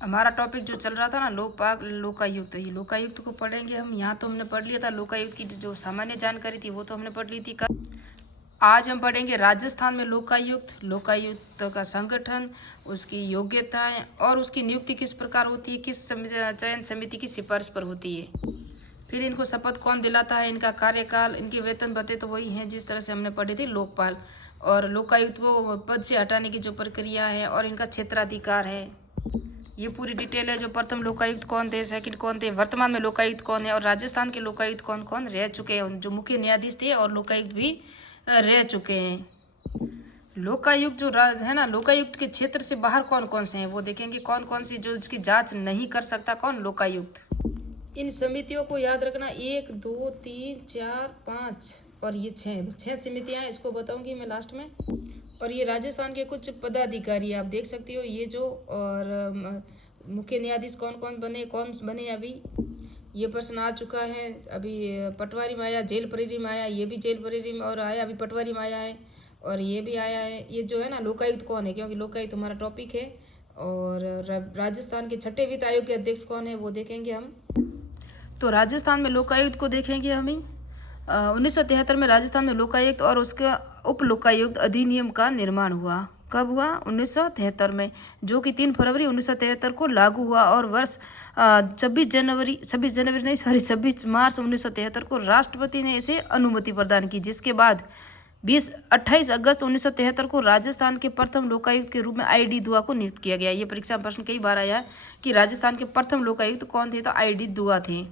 हमारा टॉपिक जो चल रहा था ना लोकपाल लोकायुक्त, ये लोकायुक्त को पढ़ेंगे हम। यहाँ तो हमने पढ़ लिया था लोकायुक्त की जो सामान्य जानकारी थी वो तो हमने पढ़ ली थी कल। आज हम पढ़ेंगे राजस्थान में लोकायुक्त, लोकायुक्त का संगठन, उसकी योग्यताएं और उसकी नियुक्ति किस प्रकार होती है, किस चयन समिति की सिफारिश पर होती है। फिर इनको शपथ कौन दिलाता है, इनका कार्यकाल, इनके वेतन भत्ते तो वही हैं जिस तरह से हमने पढ़े थे लोकपाल। और लोकायुक्त को पद से हटाने की जो प्रक्रिया है और इनका क्षेत्राधिकार है, ये पूरी डिटेल है। जो प्रथम लोकायुक्त कौन थे, सेकंड कौन थे, वर्तमान में लोकायुक्त कौन है और राजस्थान के लोकायुक्त कौन कौन रह चुके हैं, जो मुख्य न्यायाधीश थे और लोकायुक्त भी रह चुके हैं। लोकायुक्त जो है ना, लोकायुक्त के क्षेत्र से बाहर कौन कौन से हैं वो देखेंगे। कौन कौन सी जो इसकी जांच नहीं कर सकता, कौन, लोकायुक्त। इन समितियों को याद रखना, 1 2 3 4 5 और ये 6 समितियां हैं, इसको बताऊंगी मैं लास्ट में। और ये राजस्थान के कुछ पदाधिकारी आप देख सकती हो, ये जो और मुख्य न्यायाधीश कौन बने अभी, ये प्रश्न आ चुका है। अभी पटवारी में आया, जेल प्रहरी में आया, ये भी जेल प्रहरी में और आया, अभी पटवारी में आया है और ये भी आया है। ये जो है ना लोकायुक्त कौन है, क्योंकि लोकायुक्त हमारा टॉपिक है। और राजस्थान के छठे वित्त आयोग के अध्यक्ष कौन है वो देखेंगे हम। तो राजस्थान में लोकायुक्त को देखेंगे हम ही। 1973 में राजस्थान में लोकायुक्त और उसके उप लोकायुक्त अधिनियम का निर्माण हुआ। कब हुआ? 1973 में, जो कि 3 फरवरी 1973 को लागू हुआ और वर्ष 26 मार्च 1973 को राष्ट्रपति ने इसे अनुमति प्रदान की, जिसके बाद 28 अगस्त 1973 को राजस्थान के प्रथम लोकायुक्त के रूप में आई.डी. दुआ को नियुक्त किया गया। ये परीक्षा प्रश्न कई बार आया है कि राजस्थान के प्रथम लोकायुक्त कौन थे, तो आई.डी. दुआ थे।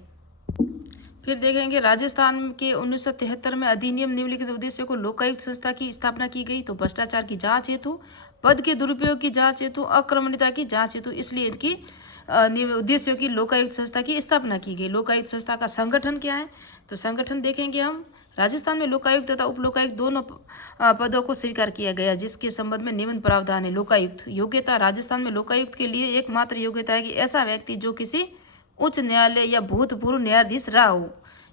फिर देखेंगे राजस्थान के 1973 में अधिनियम निम्नलिखित उद्देश्यों को लोकायुक्त संस्था की स्थापना की गई। तो भ्रष्टाचार की जांच हेतु, पद के दुरुपयोग की जांच हेतु, अक्रमणीयता की जांच हेतु, इसलिए इसकी उद्देश्यों की लोकायुक्त संस्था की स्थापना की गई। लोकायुक्त संस्था का संगठन क्या है, तो संगठन देखेंगे हम। राजस्थान में लोकायुक्त तथा उप लोकायुक्त दोनों पदों को स्वीकार किया गया, जिसके संबंध में निम्न प्रावधान है। लोकायुक्त योग्यता, राजस्थान में लोकायुक्त के लिए एकमात्र योग्यता है कि ऐसा व्यक्ति जो किसी उच्च न्यायालय या भूतपूर्व न्यायाधीश रहा हो।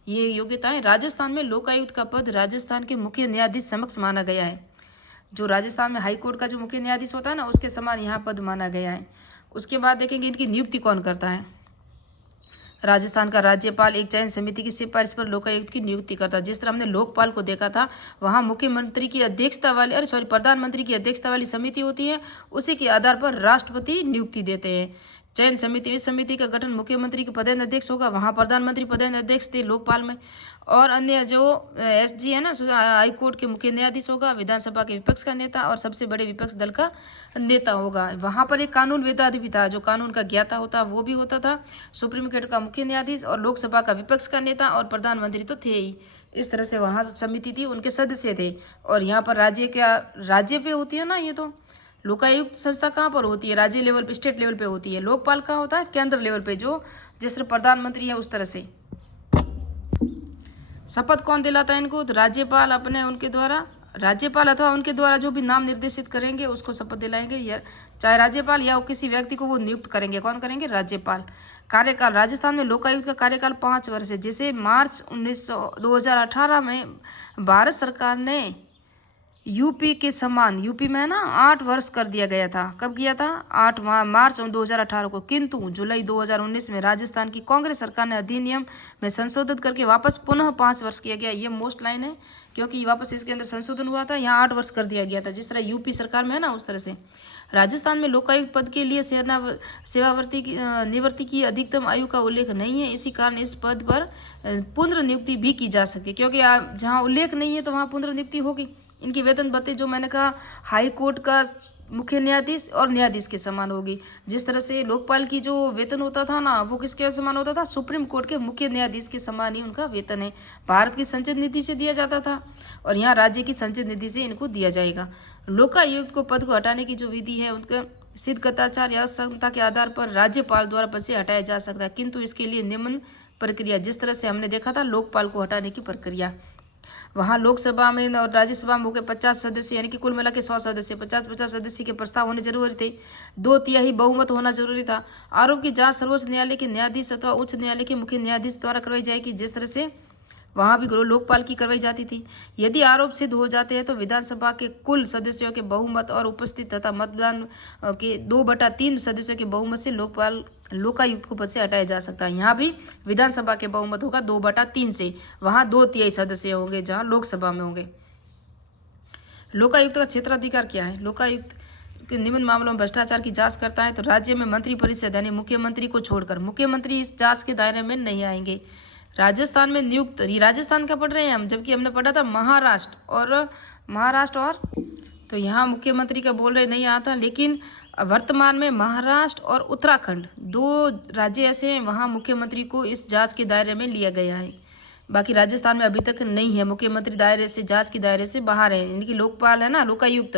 ये योग्यताएं। राजस्थान में लोकायुक्त का पद राजस्थान के मुख्य न्यायाधीश समक्ष माना गया है। जो राजस्थान में हाईकोर्ट का जो मुख्य न्यायाधीश होता है ना, उसके समान यहाँ पद माना गया है। उसके बाद देखेंगे इनकी नियुक्ति कौन करता है। राजस्थान का राज्यपाल एक चयन समिति की सिफारिश पर लोकायुक्त की नियुक्ति करता है। जिस तरह हमने लोकपाल को देखा था, वहाँ मुख्यमंत्री की अध्यक्षता वाली प्रधानमंत्री की अध्यक्षता वाली समिति होती है, उसी के आधार पर राष्ट्रपति नियुक्ति देते हैं। चयन समिति, इस समिति का गठन मुख्यमंत्री के पदेन अध्यक्ष होगा, वहाँ प्रधानमंत्री पदेन अध्यक्ष थे लोकपाल में। और अन्य जो एसजी है ना, हाईकोर्ट के मुख्य न्यायाधीश होगा, विधानसभा के विपक्ष का नेता और सबसे बड़े विपक्ष दल का नेता होगा। वहाँ पर एक कानून वेदाधि भी था, जो कानून का ज्ञाता होता वो भी होता था। सुप्रीम कोर्ट का मुख्य न्यायाधीश और लोकसभा का विपक्ष का नेता और प्रधानमंत्री तो थे ही। इस तरह से वहाँ समिति थी, उनके सदस्य थे। और यहाँ पर राज्य पे होती है ना, ये तो लोकायुक्त संस्था कहाँ पर होती है, राज्य लेवल पे, स्टेट लेवल पे होती है। लोकपाल कहाँ होता है, केंद्र लेवल पे, जो जिस तरह प्रधानमंत्री है उस तरह से। शपथ कौन दिलाता है इनको, तो राज्यपाल अपने उनके द्वारा, राज्यपाल अथवा उनके द्वारा जो भी नाम निर्देशित करेंगे उसको शपथ दिलाएंगे, या चाहे राज्यपाल या किसी व्यक्ति को वो नियुक्त करेंगे। कौन करेंगे, राज्यपाल। कार्यकाल, राजस्थान में लोकायुक्त का कार्यकाल 5 वर्ष है, जिसे मार्च 2018 में भारत सरकार ने यूपी के समान, यूपी में ना 8 वर्ष कर दिया गया था। कब किया था, 8 मार्च 2018 को। किंतु जुलाई 2019 में राजस्थान की कांग्रेस सरकार ने अधिनियम में संशोधित करके वापस पुनः 5 वर्ष किया गया। ये मोस्ट लाइन है, क्योंकि वापस इसके अंदर संशोधन हुआ था, यहाँ 8 वर्ष कर दिया गया था, जिस तरह यूपी सरकार में है ना उस तरह से। राजस्थान में लोकायुक्त पद के लिए निवृत्ति की अधिकतम आयु का उल्लेख नहीं है, इसी कारण इस पद पर पुनर्नियुक्ति भी की जा सकती है, क्योंकि जहाँ उल्लेख नहीं है तो वहाँ पुनर्नियुक्ति होगी। इनकी वेतन भत्ते जो मैंने कहा, हाई कोर्ट का मुख्य न्यायाधीश और न्यायाधीश के समान होगी। जिस तरह से लोकपाल की जो वेतन होता था ना, वो किसके समान होता था, सुप्रीम कोर्ट के मुख्य न्यायाधीश के समान ही उनका वेतन है। भारत की संचित निधि से दिया जाता था और यहाँ राज्य की संचित निधि से इनको दिया जाएगा। लोकायुक्त को पद को हटाने की जो विधि है, उनका सिद्ध कदाचार या असक्षमता के आधार पर राज्यपाल द्वारा पद से हटाया जा सकता है, किंतु इसके लिए निम्न प्रक्रिया, जिस तरह से हमने देखा था लोकपाल को हटाने की प्रक्रिया। वहाँ लोकसभा में और राज्यसभा में हो गए 50 सदस्य, यानी कि कुल मिला के 100 सदस्य, 50-50 सदस्य के प्रस्ताव होने जरूरी थे। 2/3 बहुमत होना जरूरी था। आरोप की जांच सर्वोच्च न्यायालय के न्यायाधीश अथवा उच्च न्यायालय के मुख्य न्यायाधीश द्वारा करवाई जाएगी। जिस तरह से वहाँ भी लोकपाल की करवाई जाती थी। यदि आरोप सिद्ध हो जाते हैं तो विधानसभा के कुल सदस्यों के बहुमत और उपस्थित तथा मतदान के 2/3 सदस्यों के बहुमत से लोकायुक्त को पद से हटाया जा सकता है। यहाँ भी विधानसभा के बहुमत होगा 2/3 से, वहाँ 2/3 सदस्य होंगे जहाँ लोकसभा में होंगे। लोकायुक्त का क्षेत्राधिकार क्या है? लोकायुक्त निम्न मामलों में भ्रष्टाचार की जांच करता है। तो राज्य में मंत्री परिषद यानी मुख्यमंत्री को छोड़कर मुख्यमंत्री इस जांच के दायरे में नहीं आएंगे। राजस्थान में नियुक्त, राजस्थान का पढ़ रहे हैं हम, जबकि हमने पढ़ा था महाराष्ट्र और तो यहाँ मुख्यमंत्री का बोल रहे नहीं आता, लेकिन वर्तमान में महाराष्ट्र और उत्तराखंड 2 राज्य ऐसे हैं वहाँ मुख्यमंत्री को इस जांच के दायरे में लिया गया है। बाकी राजस्थान में अभी तक नहीं है, मुख्यमंत्री दायरे से, जांच के दायरे से बाहर है। यानी कि लोकपाल है ना, लोकायुक्त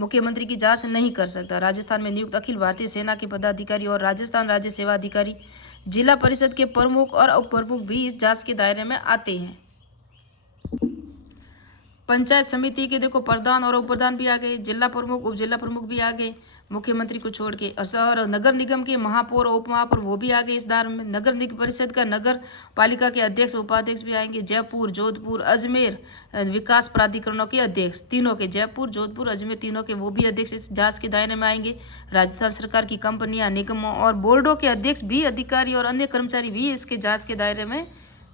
मुख्यमंत्री की जांच नहीं कर सकता। राजस्थान में नियुक्त अखिल भारतीय सेना के पदाधिकारी और राजस्थान राज्य सेवा अधिकारी, जिला परिषद के प्रमुख और उप प्रमुख भी इस जांच के दायरे में आते हैं। पंचायत समिति के देखो प्रधान और उप प्रधान भी आ गए, जिला प्रमुख उप जिला प्रमुख भी आ गए मुख्यमंत्री को छोड़ के। और नगर निगम के महापौर और उप महापौर वो भी आ गए इस दायरे में। नगर निगम परिषद का नगर पालिका के अध्यक्ष उपाध्यक्ष भी आएंगे। जयपुर, जोधपुर, अजमेर विकास प्राधिकरणों के अध्यक्ष तीनों के, जयपुर, जोधपुर, अजमेर तीनों के वो भी अध्यक्ष इस जांच के दायरे में आएंगे। राजस्थान सरकार की कंपनियां, निगमों और बोर्डों के अध्यक्ष भी, अधिकारी और अन्य कर्मचारी भी इसके जांच के दायरे में,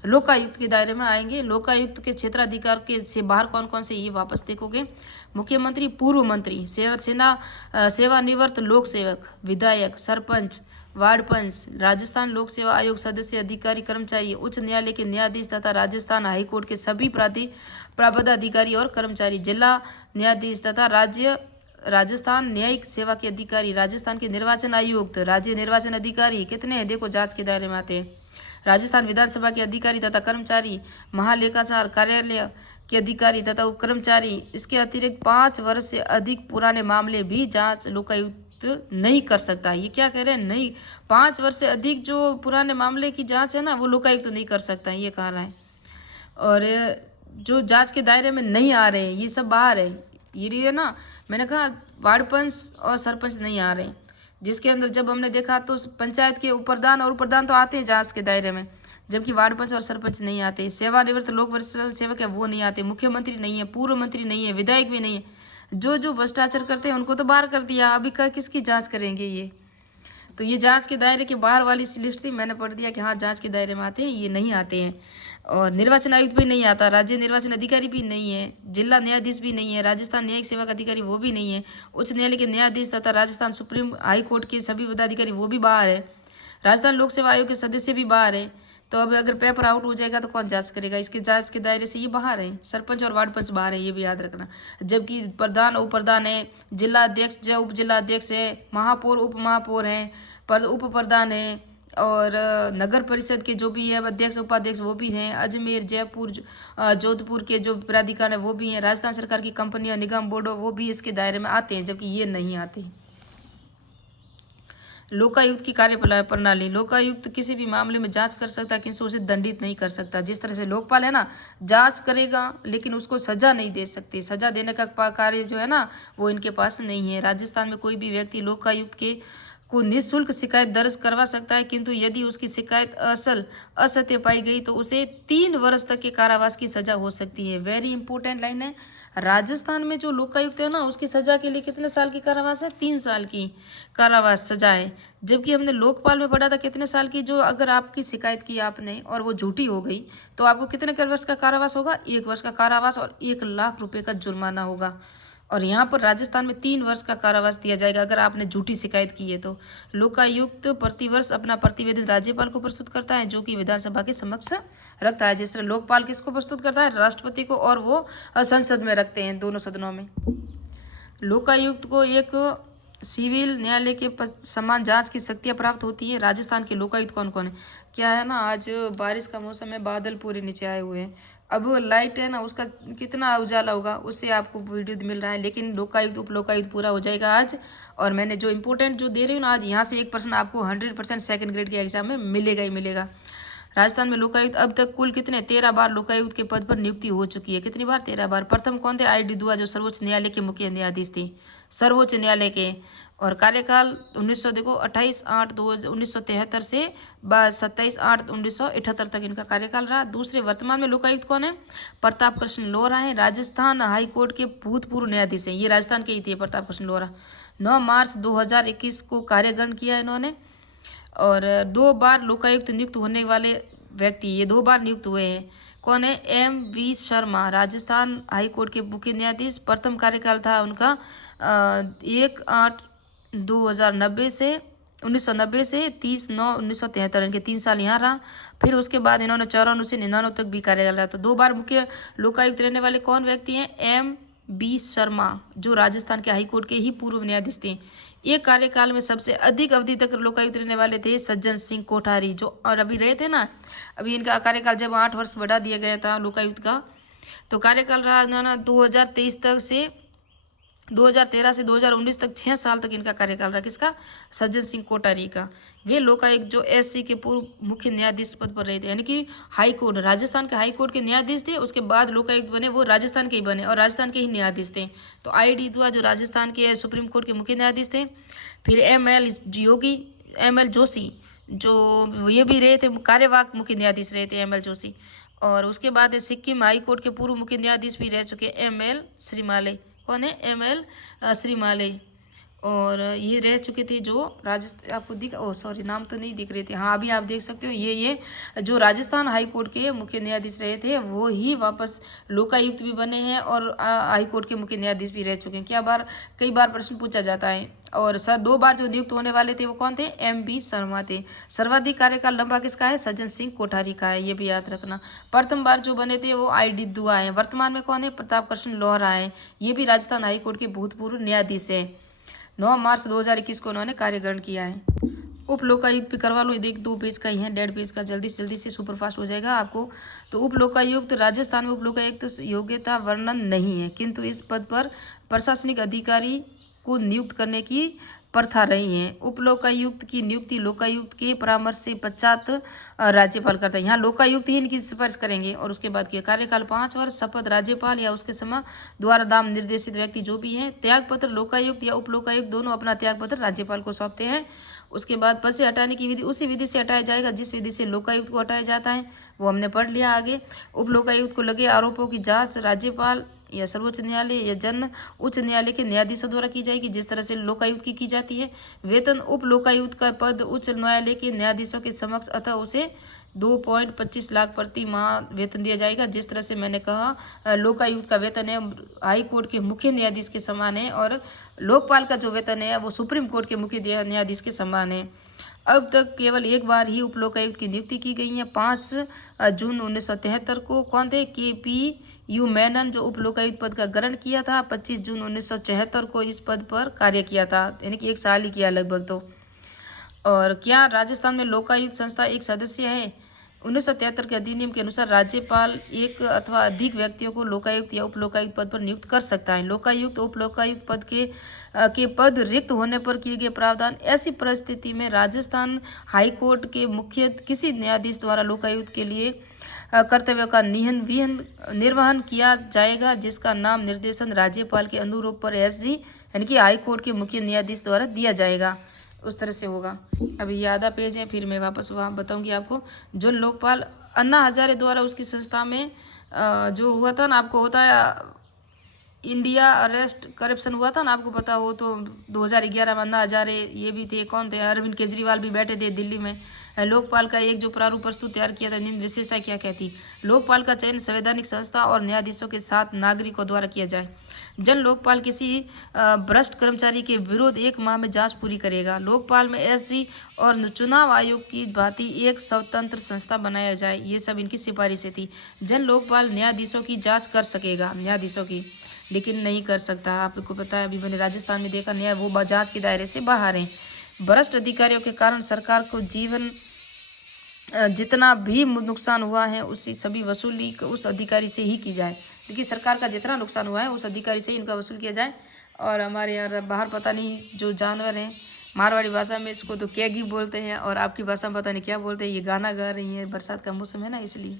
लोकायुक्त के दायरे में आएंगे। लोकायुक्त के क्षेत्राधिकार के से बाहर कौन कौन से, ये वापस देखोगे। मुख्यमंत्री, पूर्व मंत्री, सेवानिवृत्त लोक सेवक, विधायक, सरपंच, वार्ड पंच, राजस्थान लोक सेवा आयोग सदस्य, अधिकारी, कर्मचारी, उच्च न्यायालय के न्यायाधीश तथा राजस्थान हाईकोर्ट के सभी पदाधिकारी और कर्मचारी, जिला न्यायाधीश तथा राजस्थान न्यायिक सेवा के अधिकारी, राजस्थान के निर्वाचन आयुक्त, राज्य निर्वाचन अधिकारी, कितने हैं देखो जांच के दायरे में आते हैं। राजस्थान विधानसभा के अधिकारी तथा कर्मचारी, महालेखाचार कार्यालय के अधिकारी तथा उपकर्मचारी। इसके अतिरिक्त 5 वर्ष से अधिक पुराने मामले भी जांच लोकायुक्त नहीं कर सकता। ये क्या कह रहे हैं? नहीं, 5 वर्ष से अधिक जो पुराने मामले की जांच है ना, वो लोकायुक्त नहीं कर सकता, ये कह रहा है। और जो जांच के दायरे में नहीं आ रहे हैं ये सब बाहर है। ये ना, मैंने कहा वार्ड पंच और सरपंच नहीं आ रहे हैं, जिसके अंदर जब हमने देखा तो पंचायत के प्रधान और प्रधान तो आते हैं जांच के दायरे में, जबकि वार्ड पंच और सरपंच नहीं आते। सेवानिवृत्त लोक वरिष्ठ सेवक है वो नहीं आते। मुख्यमंत्री नहीं है, पूर्व मंत्री नहीं है, विधायक भी नहीं है। जो भ्रष्टाचार करते हैं उनको तो बाहर कर दिया, अभी किसकी जांच करेंगे ये? तो ये जांच के दायरे के बाहर वाली लिस्ट थी, मैंने पढ़ दिया कि हाँ जांच के दायरे में आते हैं, ये नहीं आते हैं। और निर्वाचन आयुक्त भी नहीं आता, राज्य निर्वाचन अधिकारी भी नहीं है, जिला न्यायाधीश भी नहीं है, राजस्थान न्यायिक सेवा का अधिकारी वो भी नहीं है, उच्च न्यायालय के न्यायाधीश तथा राजस्थान सुप्रीम हाई कोर्ट के सभी पदाधिकारी वो भी बाहर है, राजस्थान लोक सेवा आयोग के सदस्य भी बाहर है। तो अब अगर पेपर आउट हो जाएगा तो कौन जांच करेगा? इसके जांच के दायरे से ये बाहर है। सरपंच और वार्ड पंच बाहर है, ये भी याद रखना। जबकि प्रधान उप प्रधान है, जिला अध्यक्ष उप जिला अध्यक्ष है, महापौर उप महापौर है, उप प्रधान है, और नगर परिषद के जो भी है अध्यक्ष उपाध्यक्ष वो भी हैं। अजमेर, जयपुर, जोधपुर के जो प्राधिकार है वो भी हैं। राजस्थान सरकार की कंपनियां, निगम, बोर्डो वो भी इसके दायरे में आते हैं, जबकि ये नहीं आते। लोकायुक्त की कार्य प्रणाली। लोकायुक्त किसी भी मामले में जांच कर सकता है, किसी उसे दंडित नहीं कर सकता। जिस तरह से लोकपाल है ना, जांच करेगा लेकिन उसको सजा नहीं दे सकती। सजा देने का कार्य जो है ना वो इनके पास नहीं है। राजस्थान में कोई भी व्यक्ति लोकायुक्त को निःशुल्क शिकायत दर्ज करवा सकता है, किंतु यदि उसकी शिकायत असत्य पाई गई तो उसे 3 वर्ष तक के कारावास की सजा हो सकती है। वेरी इंपॉर्टेंट लाइन है। राजस्थान में जो लोकायुक्त है ना उसकी सजा के लिए कितने साल की कारावास है? 3 साल की कारावास सजा है। जबकि हमने लोकपाल में पढ़ा था कितने साल की, जो अगर आपकी शिकायत की आपने और वो झूठी हो गई तो आपको कितने वर्ष का कारावास होगा? 1 वर्ष का कारावास और 1 लाख रुपए का जुर्माना होगा। और यहाँ पर राजस्थान में 3 वर्ष का कारावास दिया जाएगा अगर आपने झूठी शिकायत की है तो। लोकायुक्त प्रतिवर्ष अपना प्रतिवेदन राज्यपाल को प्रस्तुत करता है, जो कि विधानसभा के समक्ष रखता है। जिस तरह लोकपाल किसको प्रस्तुत करता है? राष्ट्रपति को, और वो संसद में रखते हैं, दोनों सदनों में। लोकायुक्त को एक सिविल न्यायालय के समान जांच की शक्तियाँ प्राप्त होती है। राजस्थान के लोकायुक्त कौन कौन है? क्या है ना, आज बारिश का मौसम है, बादल पूरे नीचे आए हुए हैं। अब लाइट है ना, उसका कितना उजाला होगा उससे आपको वीडियो मिल रहा है, लेकिन लोकायुक्त उप लोकायुक्त पूरा हो जाएगा आज। और मैंने जो इंपॉर्टेंट जो दे रही हूँ ना आज, यहाँ से 1% आपको 100% सेकंड ग्रेड के एग्जाम में मिलेगा ही मिलेगा। राजस्थान में लोकायुक्त अब तक कुल कितने 13 बार लोकायुक्त के पद पर नियुक्ति हो चुकी है। कितनी बार? 13 बार। प्रथम कौन थे? आई डी दुआ, जो सर्वोच्च न्यायालय के मुख्य न्यायाधीश थे, सर्वोच्च न्यायालय के। और कार्यकाल 1900 देखो 28/8/1973 से 27/8/1978 तक इनका कार्यकाल रहा। दूसरे वर्तमान में लोकायुक्त कौन है? प्रताप कृष्ण लोहरा है, राजस्थान हाई कोर्ट के भूतपूर्व न्यायाधीश हैं। ये राजस्थान के ही थे प्रताप कृष्ण लोहरा। 9 मार्च 2021 को कार्यग्रहण किया इन्होंने। और 2 बार लोकायुक्त नियुक्त होने वाले व्यक्ति, ये 2 बार नियुक्त हुए हैं। कौन है? M.V. Sharma, Rajasthan high court के मुख्य न्यायाधीश। प्रथम कार्यकाल था उनका 1/8/2090 से 1990 से 30/9/1973, इनके 3 साल यहाँ रहा। फिर उसके बाद इन्होंने 94 से 99 तक भी कार्यकाल रहा। तो 2 बार मुख्य लोकायुक्त रहने वाले कौन व्यक्ति हैं? M.B. शर्मा, जो राजस्थान के हाई कोर्ट के ही पूर्व न्यायाधीश थे। एक कार्यकाल में सबसे अधिक अवधि तक लोकायुक्त रहने वाले थे सज्जन सिंह कोठारी, जो और अभी रहे थे ना। अभी इनका कार्यकाल जब 8 वर्ष बढ़ा दिया गया था लोकायुक्त का, तो कार्यकाल रहा ना 2023 तक से 2013 से 2019 तक 6 साल तक इनका कार्यकाल रहा। किसका? सज्जन सिंह कोठारी का। वे लोकायुक्त जो SC के पूर्व मुख्य न्यायाधीश पद पर रहे थे, यानी कि हाई कोर्ट, राजस्थान के हाई कोर्ट के न्यायाधीश थे। उसके बाद लोकायुक्त बने, वो राजस्थान के ही बने और राजस्थान के ही न्यायाधीश थे। तो ID दुआ जो राजस्थान के सुप्रीम कोर्ट के मुख्य न्यायाधीश थे। फिर ML जोशी, जो ये भी रहे थे कार्यवाहक मुख्य न्यायाधीश रहे थे ML जोशी। और उसके बाद सिक्किम हाई कोर्ट के पूर्व मुख्य न्यायाधीश भी रह चुके ML श्रीमाले। कौन है? ML श्रीमाले। और ये रह चुके थे जो राजस्थान, आपको सॉरी नाम तो नहीं दिख रहे थे, हाँ अभी आप देख सकते हो। ये जो राजस्थान हाई कोर्ट के मुख्य न्यायाधीश रहे थे वो ही वापस लोकायुक्त भी बने हैं और हाई कोर्ट के मुख्य न्यायाधीश भी रह चुके हैं। कई बार प्रश्न पूछा जाता है। और 2 बार जो नियुक्त होने वाले थे वो कौन थे? M.B. शर्मा थे। सर्वाधिक कार्यकाल लंबा किसका है? सज्जन सिंह कोठारी का है, ये भी याद रखना। प्रथम बार जो बने थे वो ID दुआ है। वर्तमान में कौन है? प्रताप कृष्ण लोहरा है, ये भी राजस्थान हाई कोर्ट के भूतपूर्व न्यायाधीश है। 9 मार्च 2021 को उन्होंने कार्यग्रहण किया है। उप लोकायुक्त भी करवा लो, ये 2 पेज का ही है, 1.5 पेज का, जल्दी से सुपरफास्ट हो जाएगा आपको। तो उप लोकायुक्त, राजस्थान में उप लोकायुक्त योग्यता वर्णन नहीं है, किंतु इस पद पर प्रशासनिक अधिकारी को नियुक्त करने की प्रथा रही है। उप लोकायुक्त की नियुक्ति लोकायुक्त के परामर्श से पश्चात राज्यपाल करता है। यहाँ लोकायुक्त ही इनकी सिफारिश करेंगे। और उसके बाद की कार्यकाल 5 वर्ष। शपथ राज्यपाल या उसके समय द्वारा नाम निर्देशित व्यक्ति जो भी हैं। त्यागपत्र लोकायुक्त या उप लोकायुक्त दोनों अपना त्यागपत्र राज्यपाल को सौंपते हैं। उसके बाद पद से हटाने की विधि उसी विधि से हटाया जाएगा जिस विधि से लोकायुक्त को हटाया जाता है, वो हमने पढ़ लिया आगे। उप लोकायुक्त को लगे आरोपों की जांच राज्यपाल या सर्वोच्च न्यायालय या जन उच्च न्यायालय के न्यायाधीशों द्वारा की जाएगी, जिस तरह से लोकायुक्त की जाती है। वेतन उप लोकायुक्त का पद उच्च न्यायालय के न्यायाधीशों के समक्ष, अतः उसे 2.25 लाख प्रति माह वेतन दिया जाएगा। जिस तरह से मैंने कहा लोकायुक्त का वेतन है हाई कोर्ट के मुख्य न्यायाधीश के समान है और लोकपाल का जो वेतन है वो सुप्रीम कोर्ट के मुख्य न्यायाधीश के समान है। अब तक केवल एक बार ही उप लोकायुक्त की नियुक्ति की गई है। 5 जून 1973 को कौन थे? KPU मेनन, जो उप लोकायुक्त पद का ग्रहण किया था। 25 जून 1974 को इस पद पर कार्य किया था, यानी कि 1 साल ही किया लगभग। तो और क्या राजस्थान में लोकायुक्त संस्था एक सदस्य है? 1973 के अधिनियम के अनुसार राज्यपाल एक अथवा अधिक व्यक्तियों को लोकायुक्त या उप लोकायुक्त पद पर नियुक्त कर सकता है। लोकायुक्त उप लोकायुक्त पद के पद रिक्त होने पर किए गए प्रावधान। ऐसी परिस्थिति में राजस्थान हाई कोर्ट के मुख्य किसी न्यायाधीश द्वारा लोकायुक्त के लिए कर्तव्यों का निर्वहन किया जाएगा, जिसका नाम निर्देशन राज्यपाल के अनुरूप पर SG यानी कि हाई कोर्ट के मुख्य न्यायाधीश द्वारा दिया जाएगा। उस तरह से होगा। अभी ये आधा पेज है, फिर मैं वापस वहाँ बताऊंगी आपको। जो लोकपाल अन्ना हजारे द्वारा उसकी संस्था में जो हुआ था ना, आपको होता है इंडिया अरेस्ट करप्शन हुआ था ना, आपको पता हो तो 2011 में अन्ना हजारे ये भी थे, कौन थे? अरविंद केजरीवाल भी बैठे थे दिल्ली में। लोकपाल का एक जो प्रारूप प्रस्तुत तैयार किया था, निम्न विशेषता क्या कहती? लोकपाल का चयन संवैधानिक संस्था और न्यायाधीशों के साथ नागरिकों द्वारा किया जाए। जन लोकपाल किसी भ्रष्ट कर्मचारी के विरुद्ध 1 माह में जांच पूरी करेगा। लोकपाल में SG और चुनाव आयोग की भांति एक स्वतंत्र संस्था बनाया जाए। ये सब इनकी सिफारिशें थी। जन लोकपाल न्यायाधीशों की जांच कर सकेगा, न्यायाधीशों की, लेकिन नहीं कर सकता। आपको पता है, अभी मैंने राजस्थान में देखा, न्याय वो जांच के दायरे से बाहर हैं। भ्रष्ट अधिकारियों के कारण सरकार को जीवन जितना भी नुकसान हुआ है उसकी सभी वसूली उस अधिकारी से ही की जाए। देखिए, सरकार का जितना नुकसान हुआ है उस अधिकारी से इनका वसूल किया जाए। और हमारे यहाँ बाहर पता नहीं जो जानवर हैं, मारवाड़ी भाषा में इसको तो कैगी बोलते हैं और आपकी भाषा में पता नहीं क्या बोलते हैं। ये गाना गा रही है, बरसात का मौसम है ना, इसलिए।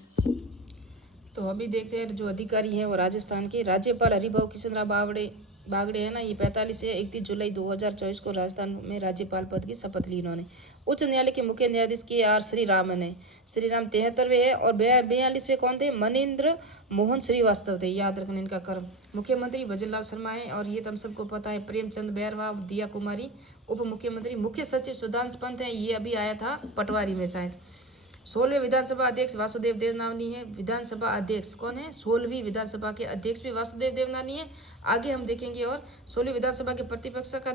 तो अभी देखते हैं जो अधिकारी हैं वो राजस्थान के राज्यपाल हरिभाऊ किशन राव बावड़े, बागड़े है ना, ये 45 से 31 जुलाई 2024 को राजस्थान में राज्यपाल पद की शपथ ली इन्होंने। उच्च न्यायालय के मुख्य न्यायाधीश के आर श्रीरामन है। श्रीराम 73वें है और 42वें कौन थे? मनेन्द्र मोहन श्रीवास्तव थे। याद रखना इनका क्रम। मुख्यमंत्री भजनलाल शर्मा है और ये तो हम सबको पता है। प्रेमचंद बैरवा, दिया कुमारी उप मुख्यमंत्री। मुख्य सचिव सुधांशु पंत है, ये अभी आया था पटवारी में शायद। 16वें विधानसभा अध्यक्ष वासुदेव देवनानी है। विधानसभा अध्यक्ष कौन है? 16वीं विधानसभा के अध्यक्ष भी वासुदेव देवनानी है, आगे हम देखेंगे। और 16वीं विधानसभा के प्रतिपक्ष का